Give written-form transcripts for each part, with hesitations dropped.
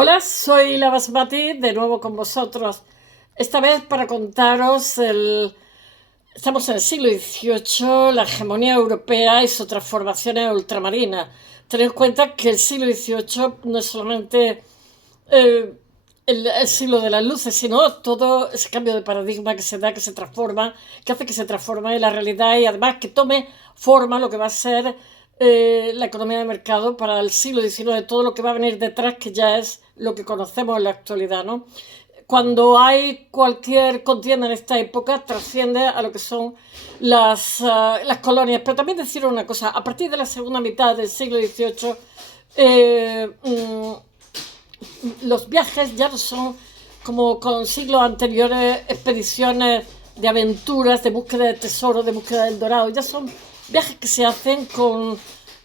Hola, soy la Basmati, de nuevo con vosotros. Esta vez para contaros Estamos en el siglo XVIII, la hegemonía europea y sus transformaciones ultramarinas. Tened en cuenta que el siglo XVIII no es solamente eh, el siglo de las luces, sino todo ese cambio de paradigma que se da, que se transforma, que hace que se transforme la realidad y además que tome forma lo que va a ser la economía de mercado para el siglo XIX, todo lo que va a venir detrás, que ya es lo que conocemos en la actualidad, ¿no? Cuando hay cualquier contienda en esta época, trasciende a lo que son las colonias. Pero también decir una cosa, a partir de la segunda mitad del siglo XVIII, eh, mm, los viajes ya no son como con siglos anteriores, expediciones de aventuras, de búsqueda de tesoro, de búsqueda del dorado. Ya son viajes que se hacen con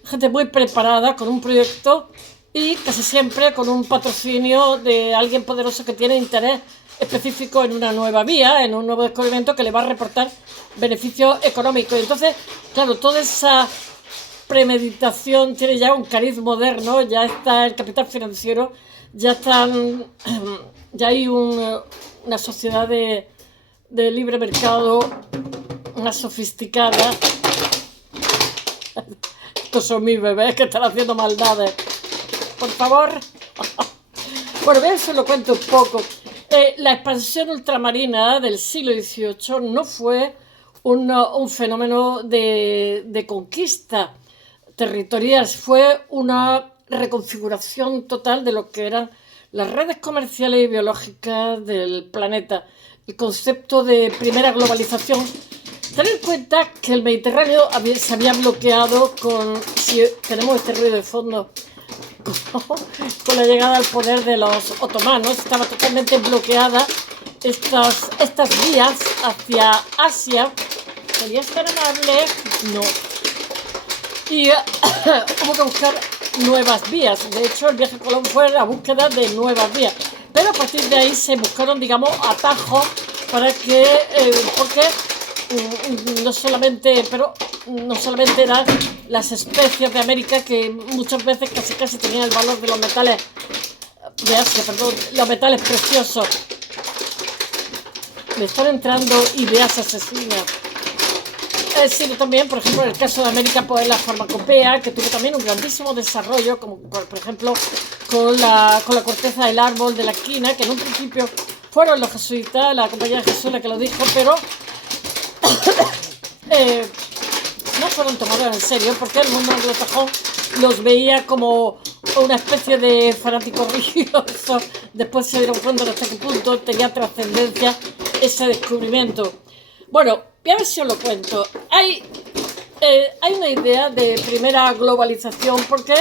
gente muy preparada, con un proyecto y casi siempre con un patrocinio de alguien poderoso que tiene interés específico en una nueva vía, en un nuevo descubrimiento que le va a reportar beneficios económicos. Y entonces, claro, toda esa premeditación tiene ya un cariz moderno, ya está el capital financiero, ya están, ya hay una sociedad de libre mercado más sofisticada. Estos son mis bebés que están haciendo maldades. Por favor. Bueno, bien, se lo cuento un poco. La expansión ultramarina del siglo XVIII no fue un fenómeno de conquista territorial, fue una reconfiguración total de lo que eran las redes comerciales y biológicas del planeta. El concepto de primera globalización. Tener en cuenta que el Mediterráneo se había bloqueado si tenemos este ruido de fondo, con la llegada al poder de los otomanos, estaba totalmente bloqueada estas vías hacia Asia. ¿Querías ser amable? No. Y hubo que buscar nuevas vías. De hecho, el viaje a Colón fue la búsqueda de nuevas vías. Pero a partir de ahí se buscaron, digamos, atajos para que, porque no solamente eran las especies de América, que muchas veces casi tenían el valor de los metales de Asia, perdón, los metales preciosos. Me están entrando ideas asesinas. Sino también, por ejemplo, en el caso de América, pues la farmacopea, que tuvo también un grandísimo desarrollo, como por ejemplo con la corteza del árbol de la quina, que en un principio fueron los jesuitas, la compañía de Jesús la que lo dijo, pero no fueron tomados en serio porque el mundo anglosajón los veía como una especie de fanáticos religiosos. Después se dieron cuenta de hasta qué punto tenía trascendencia ese descubrimiento. Bueno, voy a ver si os lo cuento. Hay una idea de primera globalización porque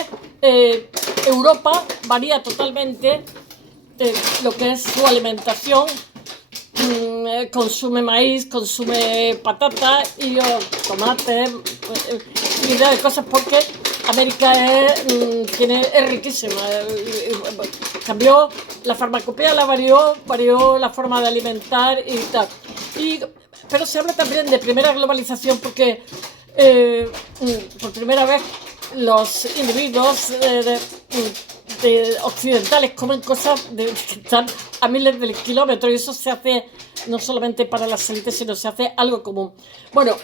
Europa varía totalmente lo que es su alimentación. Consume maíz, consume patata y tomate, infinidad de cosas, porque América es riquísima. Cambió la farmacopea, varió la forma de alimentar y tal. Pero se habla también de primera globalización porque por primera vez los individuos occidentales comen cosas que están a miles de kilómetros, y eso se hace no solamente para las élites, sino se hace algo común. Bueno,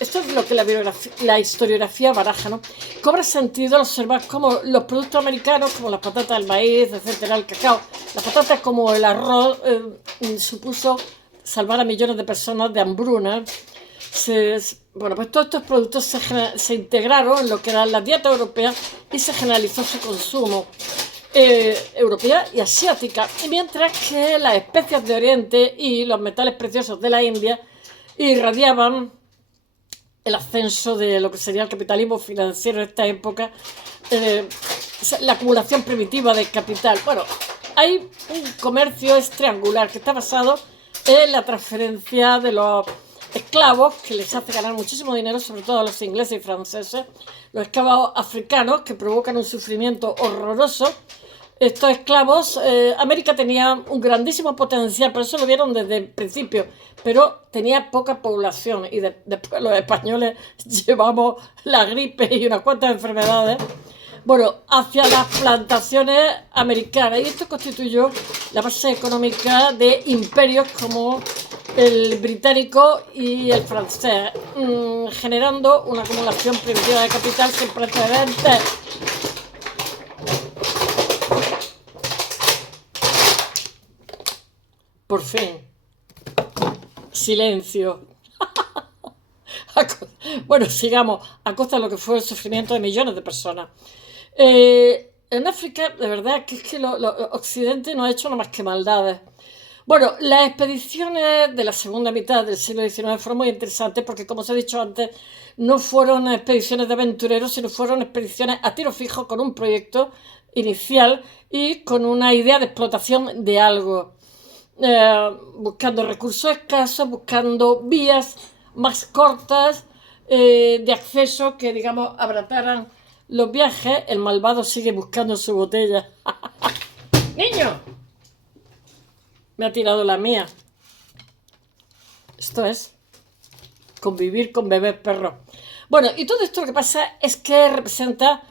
esto es lo que la historiografía baraja, ¿no? Cobra sentido al observar cómo los productos americanos, como las patatas, el maíz, etcétera, el cacao, las patatas como el arroz, supuso salvar a millones de personas de hambruna. Bueno, pues todos estos productos se integraron en lo que era la dieta europea y se generalizó su consumo europea y asiática. Y mientras que las especias de Oriente y los metales preciosos de la India irradiaban el ascenso de lo que sería el capitalismo financiero en esta época, la acumulación primitiva del capital. Bueno, hay un comercio triangular que está basado en la transferencia de los esclavos, que les hace ganar muchísimo dinero, sobre todo a los ingleses y franceses, los esclavos africanos, que provocan un sufrimiento horroroso. Estos esclavos, América tenía un grandísimo potencial, por eso lo vieron desde el principio, pero tenía poca población, y después los españoles llevamos la gripe y unas cuantas enfermedades. bueno, hacia las plantaciones americanas. Y esto constituyó la base económica de imperios como el británico y el francés, generando una acumulación primitiva de capital sin precedentes. Por fin. Silencio. Bueno, sigamos, a costa de lo que fue el sufrimiento de millones de personas. En África, de verdad, que es que Occidente no ha hecho nada más que maldades. Bueno, las expediciones de la segunda mitad del siglo XIX fueron muy interesantes porque, como os he dicho antes, no fueron expediciones de aventureros, sino fueron expediciones a tiro fijo con un proyecto inicial y con una idea de explotación de algo. Buscando recursos escasos, buscando vías más cortas de acceso que, digamos, abarataran los viajes. El malvado sigue buscando su botella. ¡Niño! Me ha tirado la mía. Esto es convivir con bebés perros. Bueno, y todo esto lo que pasa es que representa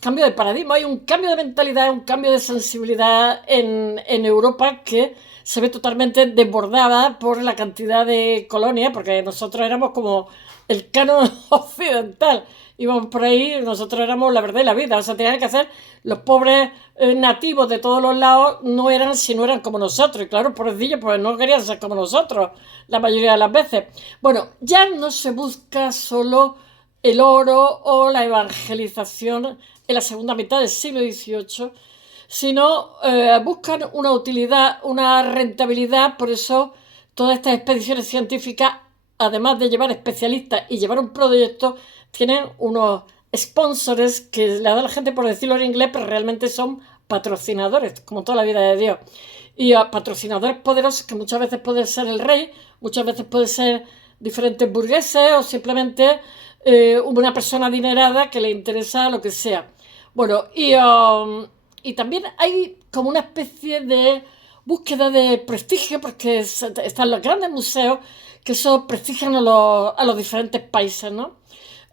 cambio de paradigma. Hay un cambio de mentalidad, un cambio de sensibilidad en Europa que se ve totalmente desbordada por la cantidad de colonias, porque nosotros éramos como el canon occidental. Íbamos por ahí, nosotros éramos la verdad y la vida. O sea, tenían que hacer los pobres nativos de todos los lados, no eran si no eran como nosotros. Y claro, pobrecillos, pues no querían ser como nosotros la mayoría de las veces. Bueno, ya no se busca solo el oro o la evangelización en la segunda mitad del siglo XVIII, sino buscan una utilidad, una rentabilidad. Por eso todas estas expediciones científicas, además de llevar especialistas y llevar un proyecto, tienen unos sponsors que le da la gente por decirlo en inglés, pero realmente son patrocinadores, como toda la vida de Dios. Y a patrocinadores poderosos que muchas veces puede ser el rey, muchas veces puede ser diferentes burgueses o simplemente una persona adinerada que le interesa lo que sea. Bueno, y también hay como una especie de búsqueda de prestigio, porque están los grandes museos que eso prestigian a los diferentes países, ¿no?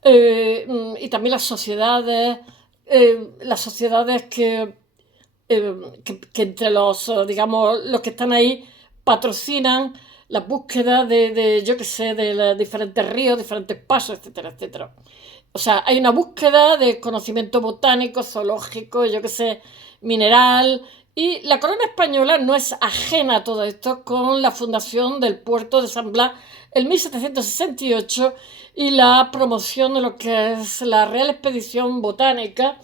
Y también las sociedades que entre digamos, los que están ahí patrocinan la búsqueda yo qué sé, de los diferentes ríos, diferentes pasos, etcétera, etcétera. O sea, hay una búsqueda de conocimiento botánico, zoológico, yo qué sé, mineral. Y la corona española no es ajena a todo esto con la fundación del puerto de San Blas en 1768 y la promoción de lo que es la Real Expedición Botánica.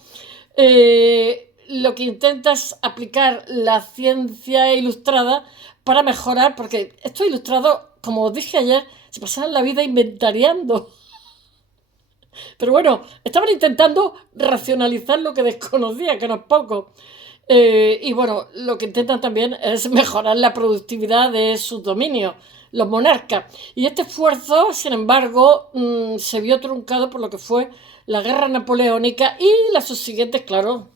Lo que intenta es aplicar la ciencia ilustrada para mejorar, porque estos ilustrados, como os dije ayer, se pasaban la vida inventariando. Pero bueno, estaban intentando racionalizar lo que desconocía, que no es poco. Y bueno, lo que intentan también es mejorar la productividad de sus dominios, los monarcas. Y este esfuerzo, sin embargo, se vio truncado por lo que fue la guerra napoleónica y las subsiguientes, claro.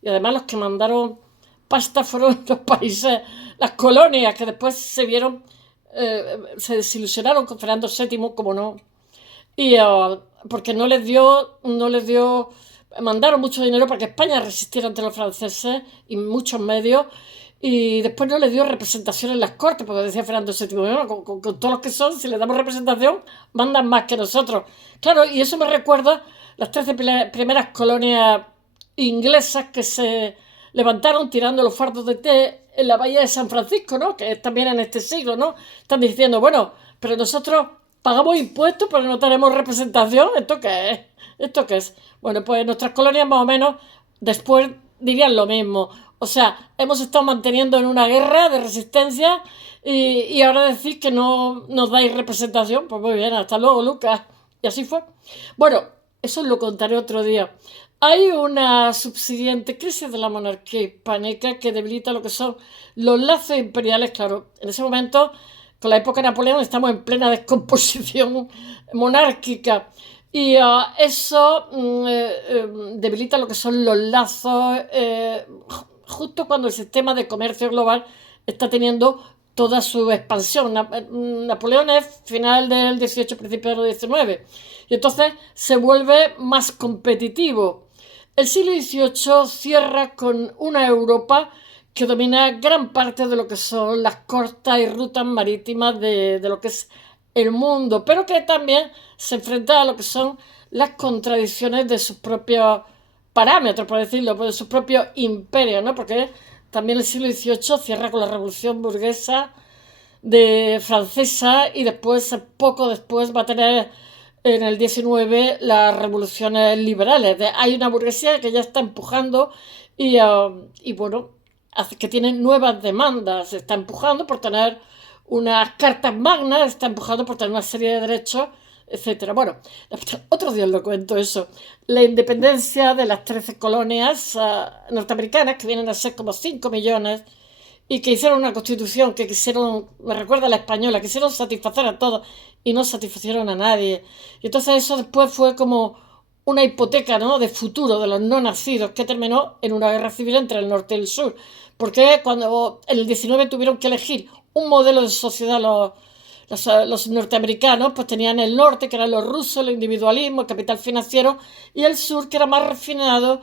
Y además los que mandaron pasta fueron los países, las colonias, que después se vieron, se desilusionaron con Fernando VII, como no. Y porque no les dio, mandaron mucho dinero para que España resistiera ante los franceses y muchos medios, y después no les dio representación en las cortes, porque decía Fernando VII, bueno, con todos los que son, si les damos representación, mandan más que nosotros. Claro, y eso me recuerda las 13 primeras colonias inglesas que se levantaron tirando los fardos de té en la bahía de San Francisco, ¿no? Que es también en este siglo, ¿no? Están diciendo, bueno, pero nosotros pagamos impuestos pero no tenemos representación. ¿Esto qué es? ¿Esto qué es? Bueno, pues nuestras colonias más o menos después dirían lo mismo. O sea, hemos estado manteniendo en una guerra de resistencia y ahora decís que no nos dais representación. Pues muy bien, hasta luego, Lucas. Y así fue. Bueno, eso lo contaré otro día. Hay una subsiguiente crisis de la monarquía hispánica que debilita lo que son los lazos imperiales. Claro, en ese momento, con la época de Napoleón, estamos en plena descomposición monárquica. Y eso debilita lo que son los lazos justo cuando el sistema de comercio global está teniendo toda su expansión. Napoleón es final del 18, principio del 19. Y entonces se vuelve más competitivo. El siglo XVIII cierra con una Europa que domina gran parte de lo que son las costas y rutas marítimas de lo que es el mundo, pero que también se enfrenta a lo que son las contradicciones de sus propios parámetros, por decirlo, de sus propios imperios, ¿no? Porque también el siglo XVIII cierra con la revolución burguesa de francesa y después, poco después, va a tener en el XIX las revoluciones liberales. Hay una burguesía que ya está empujando y bueno, hace que tiene nuevas demandas, está empujando por tener unas cartas magnas, está empujando por tener una serie de derechos, etcétera. Bueno, otro día lo cuento eso. La independencia de las 13 colonias norteamericanas, que vienen a ser como 5 millones, y que hicieron una constitución que quisieron, me recuerda a la española, quisieron satisfacer a todos y no satisfacieron a nadie. Y entonces eso después fue como una hipoteca, ¿no?, de futuro de los no nacidos, que terminó en una guerra civil entre el norte y el sur. Porque cuando en el 19 tuvieron que elegir un modelo de sociedad los norteamericanos, pues tenían el norte, que eran los rusos, el individualismo, el capital financiero, y el sur, que era más refinado,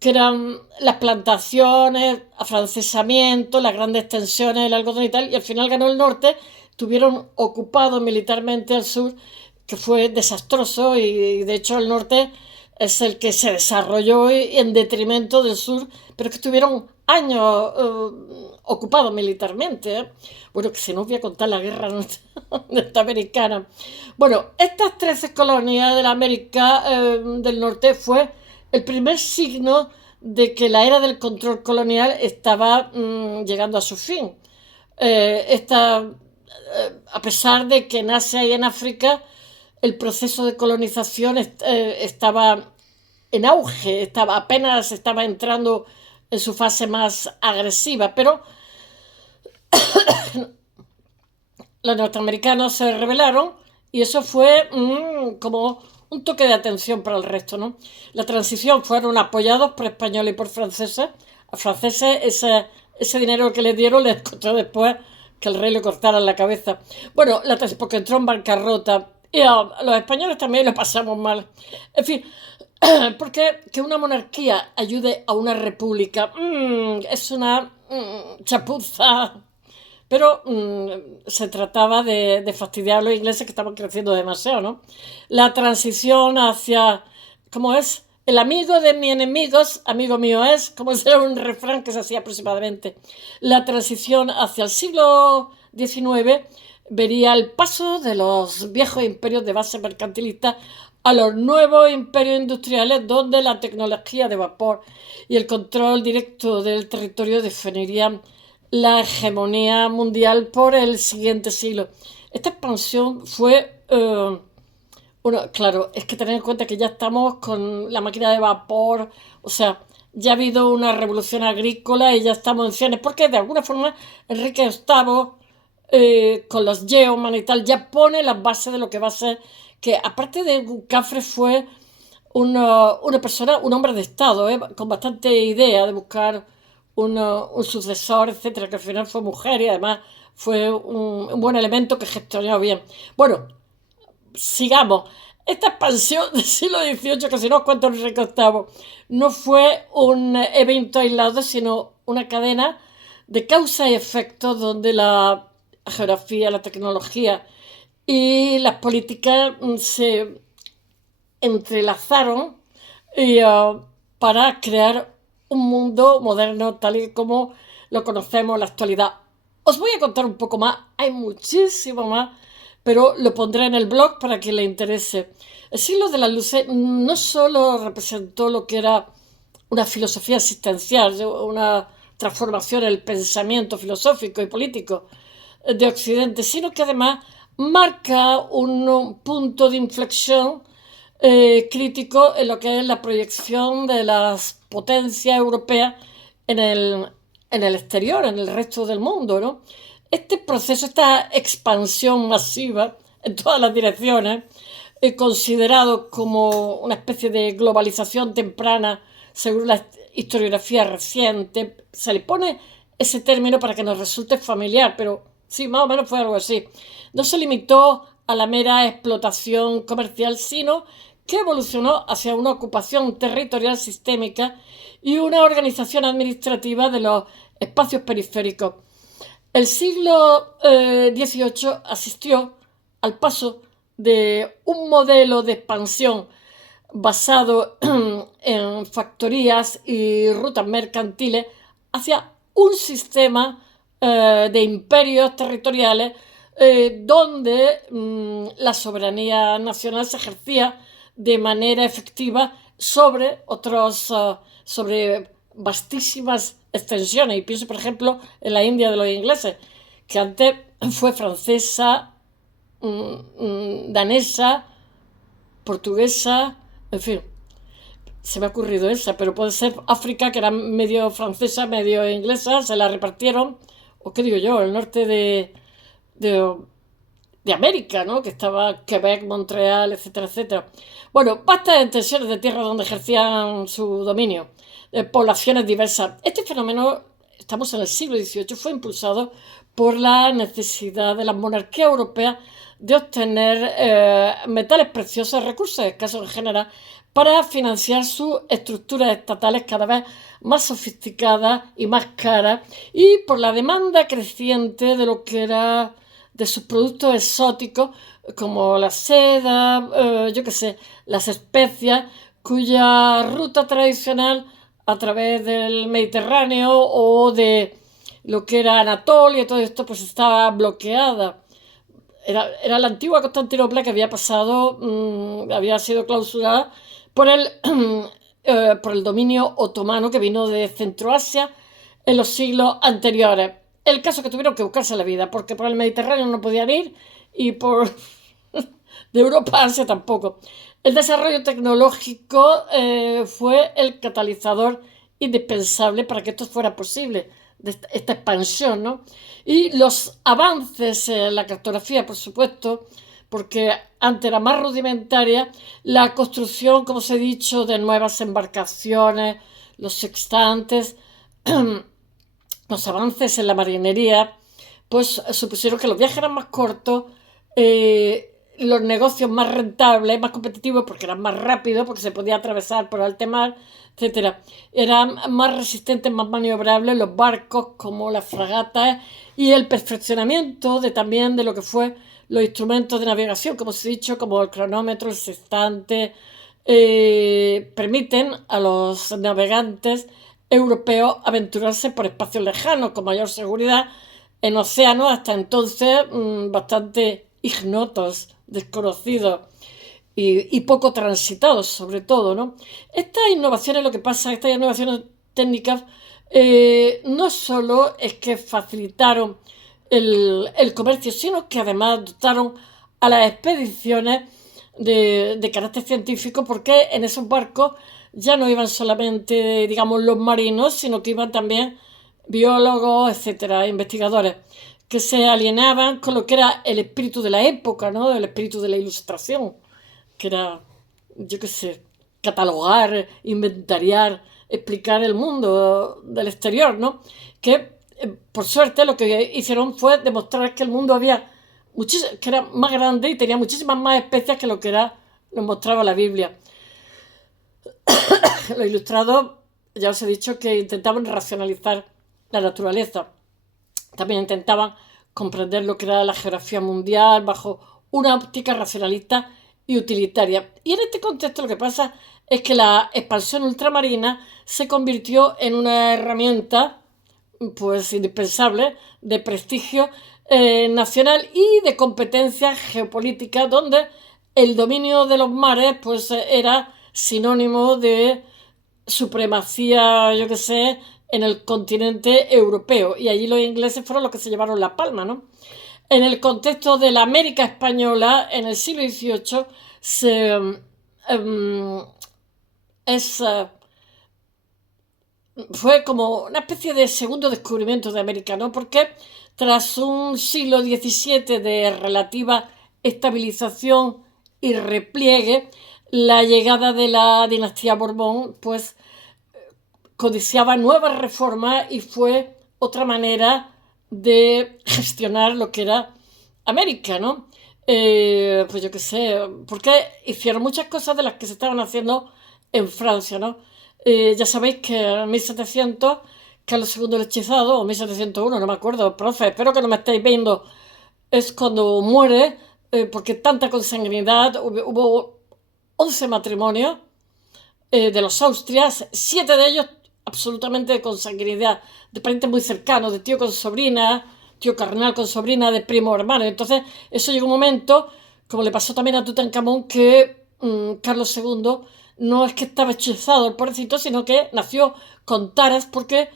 que eran las plantaciones, afrancesamiento, las grandes extensiones del algodón y tal, y al final ganó el norte, tuvieron ocupado militarmente al sur, que fue desastroso, y de hecho el norte es el que se desarrolló en detrimento del sur, pero que estuvieron años ocupados militarmente. Bueno, que se nos voy a contar la guerra norteamericana. Bueno, estas 13 colonias de la América del Norte fue el primer signo de que la era del control colonial estaba llegando a su fin. A pesar de que en Asia y en África el proceso de colonización estaba en auge, apenas estaba entrando en su fase más agresiva, pero los norteamericanos se rebelaron y eso fue como un toque de atención para el resto, ¿no? La transición fueron apoyados por españoles y por franceses. A franceses ese dinero que les dieron les costó después que el rey le cortara la cabeza. Bueno, porque entró en bancarrota. Y a los españoles también lo pasamos mal. En fin, porque que una monarquía ayude a una república es una chapuza. Pero se trataba de fastidiar a los ingleses que estaban creciendo demasiado, ¿no? La transición hacia, ¿cómo es? El amigo de mis enemigos, amigo mío es, como era un refrán que se hacía aproximadamente. La transición hacia el siglo XIX vería el paso de los viejos imperios de base mercantilista a los nuevos imperios industriales donde la tecnología de vapor y el control directo del territorio definirían la hegemonía mundial por el siguiente siglo. Esta expansión fue... claro, es que tener en cuenta que ya estamos con la máquina de vapor, o sea, ya ha habido una revolución agrícola y ya estamos en cienes, porque de alguna forma Enrique VIII, con los Yeoman y tal, ya pone las bases de lo que va a ser, que aparte de Cafre fue una persona, un hombre de Estado, con bastante idea de buscar un sucesor, etcétera, que al final fue mujer y además fue un buen elemento que gestionó bien. Bueno, sigamos. Esta expansión del siglo XVIII, que si no os cuento Enrique VIII, no fue un evento aislado, sino una cadena de causa y efecto donde la geografía, la tecnología y las políticas se entrelazaron para crear un mundo moderno tal y como lo conocemos en la actualidad. Os voy a contar un poco más, hay muchísimo más, pero lo pondré en el blog para quien le interese. El siglo de las luces no solo representó lo que era una filosofía existencial, una transformación en el pensamiento filosófico y político de Occidente, sino que además marca un punto de inflexión crítico en lo que es la proyección de las potencias europeas en el exterior, en el resto del mundo, ¿no? Este proceso, esta expansión masiva en todas las direcciones, considerado como una especie de globalización temprana según la historiografía reciente, se le pone ese término para que nos resulte familiar, pero sí, más o menos fue algo así. No se limitó a la mera explotación comercial, sino que evolucionó hacia una ocupación territorial sistémica y una organización administrativa de los espacios periféricos. El siglo XVIII asistió al paso de un modelo de expansión basado en factorías y rutas mercantiles hacia un sistema de imperios territoriales donde la soberanía nacional se ejercía de manera efectiva sobre sobre vastísimas extensiones. Y pienso, por ejemplo, en la India de los ingleses, que antes fue francesa, danesa, portuguesa, en fin, se me ha ocurrido esa, pero puede ser África, que era medio francesa, medio inglesa, se la repartieron, o qué digo yo, el norte de, de América, ¿no? Que estaba Quebec, Montreal, etcétera, etcétera. Bueno, vastas extensiones de tierra donde ejercían su dominio, poblaciones diversas. Este fenómeno, estamos en el siglo XVIII, fue impulsado por la necesidad de las monarquías europeas de obtener metales preciosos, recursos escasos en general, para financiar sus estructuras estatales cada vez más sofisticadas y más caras, y por la demanda creciente de lo que era de sus productos exóticos, como la seda, yo qué sé, las especias, cuya ruta tradicional a través del Mediterráneo o de lo que era Anatolia y todo esto, pues estaba bloqueada. Era la antigua Constantinopla que había pasado, había sido clausurada por por el dominio otomano que vino de Centroasia en los siglos anteriores. El caso que tuvieron que buscarse la vida, porque por el Mediterráneo no podían ir y por de Europa a Asia tampoco. El desarrollo tecnológico fue el catalizador indispensable para que esto fuera posible, de esta expansión, ¿no? Y los avances en la cartografía, por supuesto, porque antes era más rudimentaria, la construcción, como os he dicho, de nuevas embarcaciones, los sextantes, los avances en la marinería, pues supusieron que los viajes eran más cortos, los negocios más rentables, más competitivos, porque eran más rápidos, porque se podía atravesar por alta mar, etcétera. Eran más resistentes, más maniobrables los barcos, como las fragatas, y el perfeccionamiento también de lo que fue los instrumentos de navegación, como os he dicho, como el cronómetro, el sextante, permiten a los navegantes europeos aventurarse por espacios lejanos con mayor seguridad en océanos hasta entonces bastante ignotos, desconocidos y poco transitados, sobre todo, ¿no? Estas innovaciones, lo que pasa, estas innovaciones técnicas, no solo es que facilitaron el comercio, sino que además dotaron a las expediciones de carácter científico, porque en esos barcos ya no iban solamente, digamos, los marinos, sino que iban también biólogos, etcétera, investigadores, que se alienaban con lo que era el espíritu de la época, ¿no? El espíritu de la ilustración, que era, yo qué sé, catalogar, inventariar, explicar el mundo del exterior, ¿no? Que, por suerte, lo que hicieron fue demostrar que el mundo que era más grande y tenía muchísimas más especies que lo que nos mostraba la Biblia. Los ilustrados, ya os he dicho, que intentaban racionalizar la naturaleza. También intentaban comprender lo que era la geografía mundial bajo una óptica racionalista y utilitaria. Y en este contexto lo que pasa es que la expansión ultramarina se convirtió en una herramienta pues indispensable de prestigio nacional y de competencia geopolítica, donde el dominio de los mares pues era sinónimo de supremacía, yo que sé, en el continente europeo, y allí los ingleses fueron los que se llevaron la palma, ¿no? En el contexto de la América española, en el siglo XVIII, fue como una especie de segundo descubrimiento de América, ¿no? Porque tras un siglo XVII de relativa estabilización y repliegue, la llegada de la dinastía Borbón, pues codiciaba nuevas reformas y fue otra manera de gestionar lo que era América, ¿no? pues yo qué sé, porque hicieron muchas cosas de las que se estaban haciendo en Francia, ¿no? Ya sabéis que en 1700 Carlos II el Hechizado, o 1701, no me acuerdo, profe, espero que no me estéis viendo, es cuando muere, porque tanta consanguinidad, hubo 11 matrimonios de los Austrias, 7 de ellos absolutamente de consanguinidad, de parientes muy cercanos, de tío con sobrina, tío carnal con sobrina, de primo hermano. Entonces, eso llegó un momento, como le pasó también a Tutankamón, que Carlos II no es que estaba hechizado el pobrecito, sino que nació con taras porque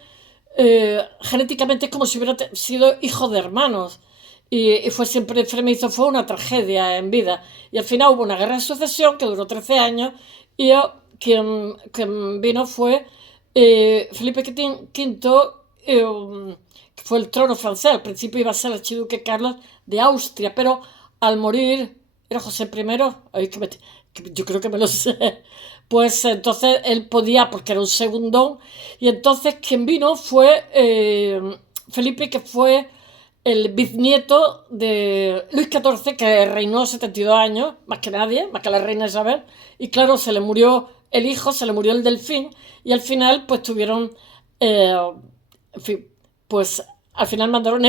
genéticamente es como si hubiera sido hijo de hermanos. Y fue siempre enfermizo, fue una tragedia en vida. Y al final hubo una guerra de sucesión que duró 13 años y quien vino fue Felipe V, que fue el trono francés. Al principio iba a ser el archiduque Carlos de Austria, pero al morir era José I, ay, que yo creo que me lo sé, pues entonces él podía, porque era un segundón, y entonces quien vino fue Felipe, que fue el bisnieto de Luis XIV, que reinó 72 años, más que nadie, más que la reina Isabel, y claro, se le murió el hijo, se le murió el delfín, y al final pues tuvieron, en fin, pues al final mandaron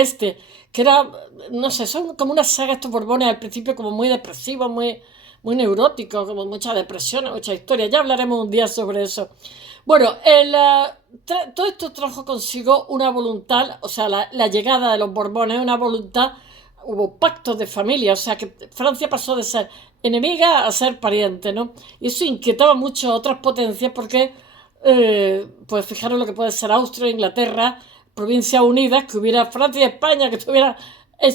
que era, no sé, son como una saga estos Borbones al principio como muy depresivos, muy neuróticos, como mucha depresión, mucha historia. Ya hablaremos un día sobre eso. Bueno, todo esto trajo consigo una voluntad, o sea, la llegada de los Borbones, una voluntad, hubo pactos de familia, o sea, que Francia pasó de ser enemiga a ser pariente, ¿no? Y eso inquietaba mucho a otras potencias porque, pues fijaros lo que puede ser Austria, Inglaterra, provincias unidas, que hubiera Francia y España, que tuviera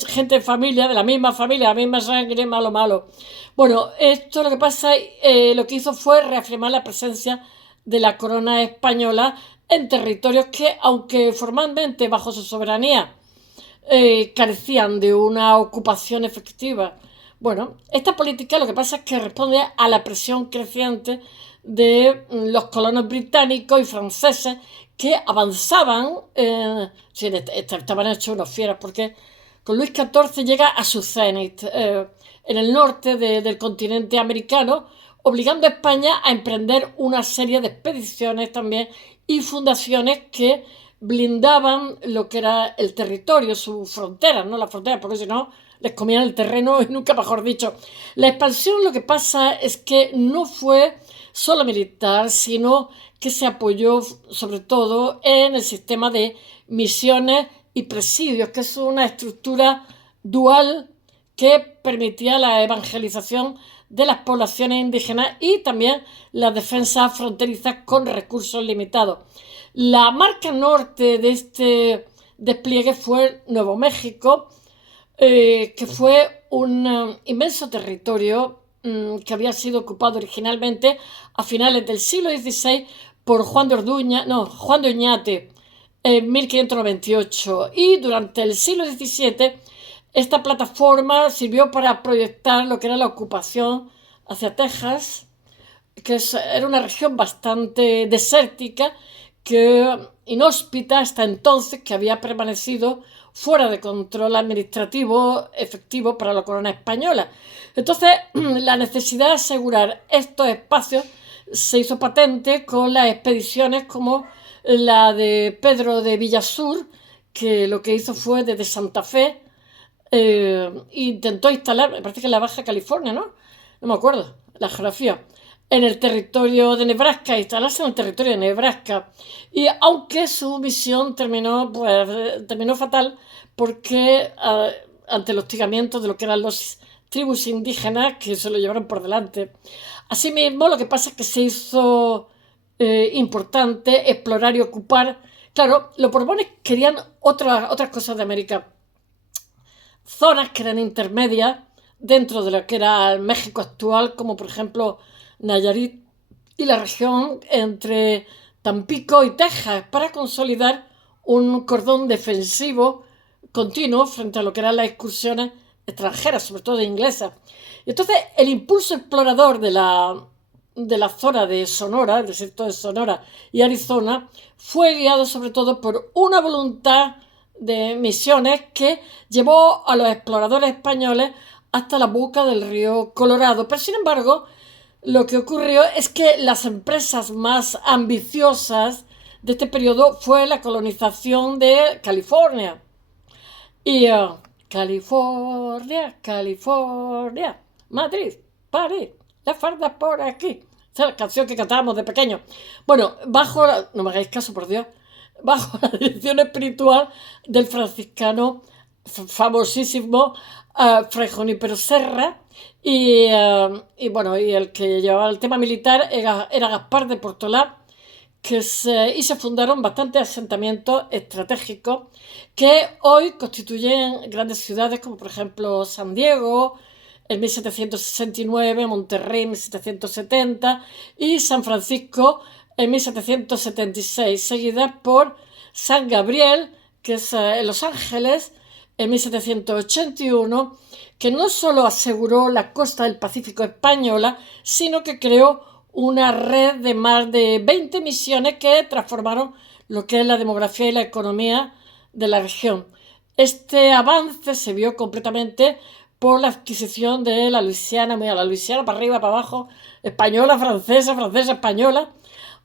gente de familia, de la misma sangre, malo, malo. Bueno, esto lo que pasa, lo que hizo fue reafirmar la presencia de la corona española en territorios que, aunque formalmente bajo su soberanía carecían de una ocupación efectiva. Bueno, esta política lo que pasa es que responde a la presión creciente de los colonos británicos y franceses que avanzaban, sí, estaban hechos unos fieras, porque con Luis XIV llega a su cenit en el norte del continente americano, obligando a España a emprender una serie de expediciones también y fundaciones que blindaban lo que era el territorio, sus fronteras, no las fronteras, porque si no les comían el terreno y nunca mejor dicho. La expansión lo que pasa es que no fue solo militar, sino que se apoyó sobre todo en el sistema de misiones y presidios, que es una estructura dual que permitía la evangelización de las poblaciones indígenas y también las defensas fronterizas con recursos limitados. La marca norte de este despliegue fue Nuevo México, que fue un inmenso territorio que había sido ocupado originalmente a finales del siglo XVI por Juan de Orduña, no, Juan de Oñate, en 1598. Y durante el siglo XVII esta plataforma sirvió para proyectar lo que era la ocupación hacia Texas, que era una región bastante desértica, que inhóspita hasta entonces, que había permanecido fuera de control administrativo efectivo para la corona española. Entonces, la necesidad de asegurar estos espacios se hizo patente con las expediciones como la de Pedro de Villasur, que lo que hizo fue desde Santa Fe, intentó instalar, me parece que en la Baja California, ¿no? No me acuerdo, la geografía, en el territorio de Nebraska, instalarse en el territorio de Nebraska. Y aunque su misión terminó fatal porque ante el hostigamiento de lo que eran los tribus indígenas que se lo llevaron por delante. Asimismo, lo que pasa es que se hizo importante explorar y ocupar. Claro, los borbones querían otras cosas de América, zonas que eran intermedias dentro de lo que era el México actual, como por ejemplo Nayarit y la región entre Tampico y Texas, para consolidar un cordón defensivo continuo frente a lo que eran las excursiones extranjeras, sobre todo inglesas. Y entonces el impulso explorador de la zona de Sonora, el desierto de Sonora y Arizona, fue guiado sobre todo por una voluntad de misiones que llevó a los exploradores españoles hasta la boca del río Colorado. Pero sin embargo, lo que ocurrió es que las empresas más ambiciosas de este periodo fue la colonización de California. Y California, California, Madrid, París, la farda por aquí. Esa es la canción que cantábamos de pequeño. Bueno, no me hagáis caso, por Dios, bajo la dirección espiritual del franciscano famosísimo Fray Junípero Serra, y bueno, y el que llevaba el tema militar era Gaspar de Portolá, y se fundaron bastantes asentamientos estratégicos que hoy constituyen grandes ciudades como por ejemplo San Diego en 1769, Monterrey en 1770 y San Francisco en 1776, seguidas por San Gabriel, que es en Los Ángeles, en 1781, que no solo aseguró la costa del Pacífico española, sino que creó una red de más de 20 misiones que transformaron lo que es la demografía y la economía de la región. Este avance se vio completamente por la adquisición de la Luisiana, mira, la Luisiana para arriba, para abajo, española, francesa, francesa, española,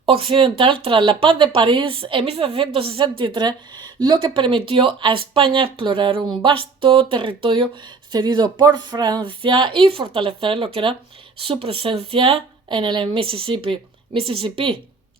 occidental, tras la Paz de París en 1763, lo que permitió a España explorar un vasto territorio cedido por Francia y fortalecer lo que era su presencia en el Mississippi,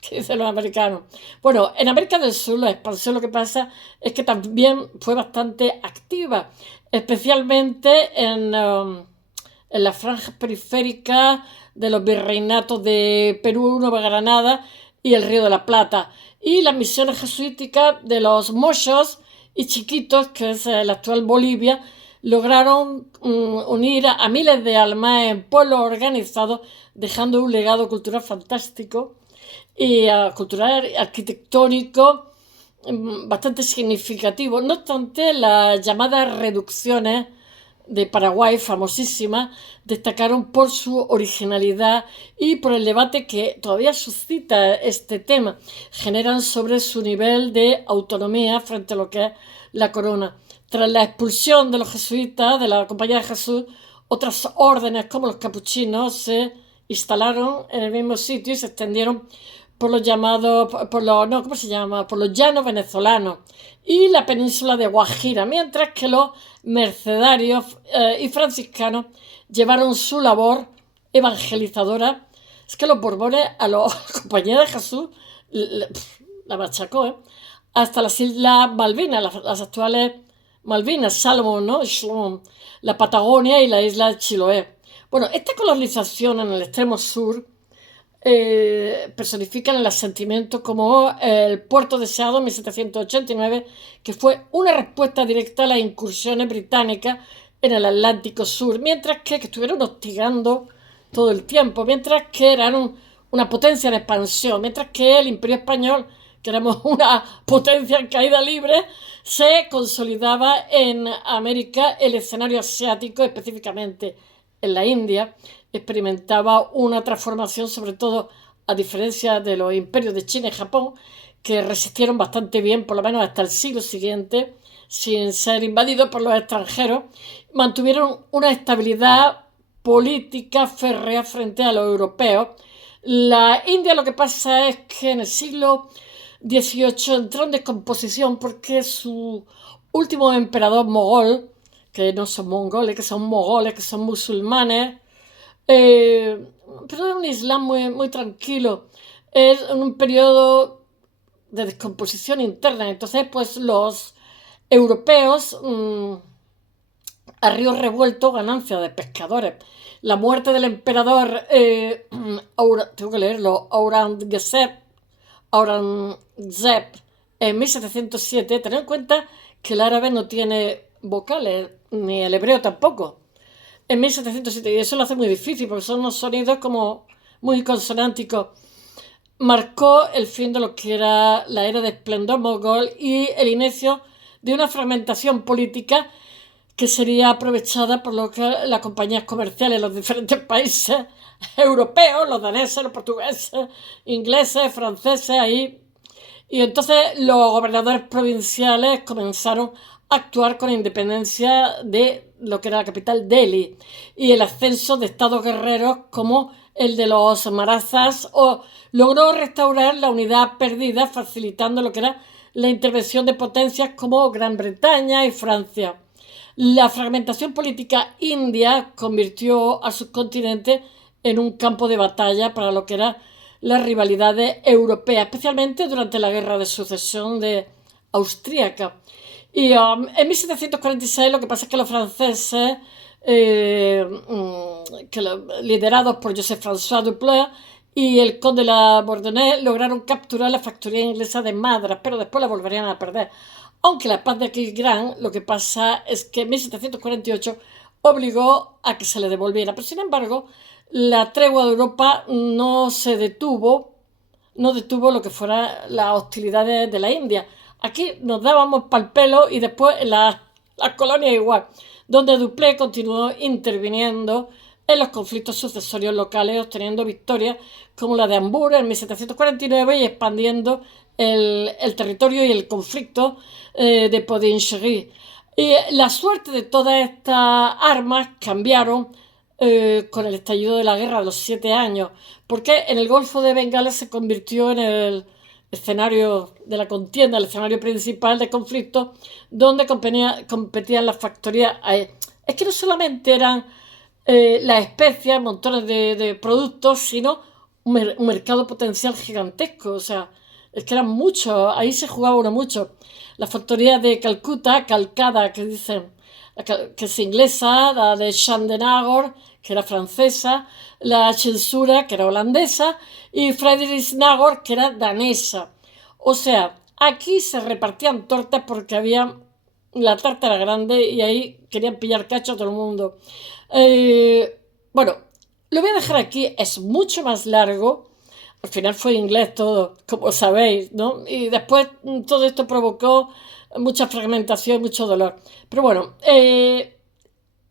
que dicen los americanos. Bueno, en América del Sur la expansión lo que pasa es que también fue bastante activa, especialmente en las franjas periféricas de los virreinatos de Perú, Nueva Granada y el Río de la Plata, y las misiones jesuíticas de los Mochos y Chiquitos, que es la actual Bolivia, lograron unir a miles de almas en pueblos organizados, dejando un legado cultural fantástico y cultural arquitectónico bastante significativo. No obstante, las llamadas reducciones de Paraguay, famosísimas, destacaron por su originalidad y por el debate que todavía suscita este tema. Generan sobre su nivel de autonomía frente a lo que es la corona. Tras la expulsión de los jesuitas de la Compañía de Jesús, otras órdenes como los capuchinos se instalaron en el mismo sitio y se extendieron por los llamados, por los llanos venezolanos y la península de Guajira, mientras que los mercedarios y franciscanos llevaron su labor evangelizadora. Es que los borbones a la Compañía de Jesús la machacó, hasta las Islas Malvinas, las actuales Malvinas, Salomón, ¿no? La Patagonia y la isla de Chiloé. Bueno, esta colonización en el extremo sur personifican el asentimiento como el puerto deseado en 1789, que fue una respuesta directa a las incursiones británicas en el Atlántico Sur, mientras que estuvieron hostigando todo el tiempo, mientras que eran una potencia en expansión, mientras que el Imperio Español, que éramos una potencia en caída libre, se consolidaba en América. El escenario asiático, específicamente en la India, experimentaba una transformación, sobre todo a diferencia de los imperios de China y Japón, que resistieron bastante bien, por lo menos hasta el siglo siguiente, sin ser invadidos por los extranjeros, mantuvieron una estabilidad política férrea frente a los europeos. La India, lo que pasa es que en el siglo XVIII entró en descomposición porque su último emperador mogol, que no son mongoles, que son mogoles, que son musulmanes, pero es un islam muy, muy tranquilo, es un periodo de descomposición interna. Entonces, pues los europeos, a río revuelto, ganancia de pescadores. La muerte del emperador, tengo que leerlo, Aurangzeb, en 1707. Tened en cuenta que el árabe no tiene vocales, ni el hebreo tampoco. En 1707, y eso lo hace muy difícil porque son unos sonidos como muy consonánticos. Marcó el fin de lo que era la era de esplendor mogol y el inicio de una fragmentación política que sería aprovechada por lo que las compañías comerciales de los diferentes países europeos, los daneses, los portugueses, ingleses, franceses, ahí. Y entonces los gobernadores provinciales comenzaron a actuar con independencia de lo que era la capital, Delhi, y el ascenso de estados guerreros como el de los Marathas logró restaurar la unidad perdida, facilitando lo que era la intervención de potencias como Gran Bretaña y Francia. La fragmentación política india convirtió al subcontinente en un campo de batalla para lo que eran las rivalidades europeas, especialmente durante la Guerra de Sucesión de Austríaca. Y en 1746 lo que pasa es que los franceses, liderados por Joseph-François Dupleix y el conde de la Bourdonnais, lograron capturar la factoría inglesa de Madras, pero después la volverían a perder. Aunque la paz de Aquisgrán, lo que pasa es que en 1748 obligó a que se le devolviera. Pero sin embargo, la tregua de Europa no detuvo lo que fueran las hostilidades de la India. Aquí nos dábamos pal pelo y después en las colonias igual, donde Dupleix continuó interviniendo en los conflictos sucesorios locales, obteniendo victorias como la de Hamburgo en 1749 y expandiendo el territorio y el conflicto de Podinchery. Y la suerte de todas estas armas cambiaron con el estallido de la guerra de los 7 años, porque en el Golfo de Bengala se convirtió en el escenario de la contienda, el escenario principal de conflicto, donde competían las factorías. Es que no solamente eran las especias, montones de productos, sino un mercado potencial gigantesco. O sea, es que eran muchos, ahí se jugaba uno mucho. La factoría de Calcada, que dicen, que es inglesa, la de Chandenagor, que era francesa, la Censura, que era holandesa, y Frederiksnagor, que era danesa. O sea, aquí se repartían tortas porque la tarta era grande y ahí querían pillar cacho a todo el mundo. Bueno, lo voy a dejar aquí, es mucho más largo. Al final fue inglés todo, como sabéis, ¿no? Y después todo esto provocó mucha fragmentación, mucho dolor. Pero bueno,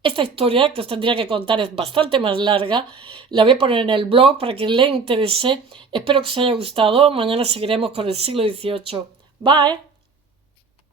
esta historia que os tendría que contar es bastante más larga. La voy a poner en el blog para que le interese. Espero que os haya gustado. Mañana seguiremos con el siglo XVIII. Bye.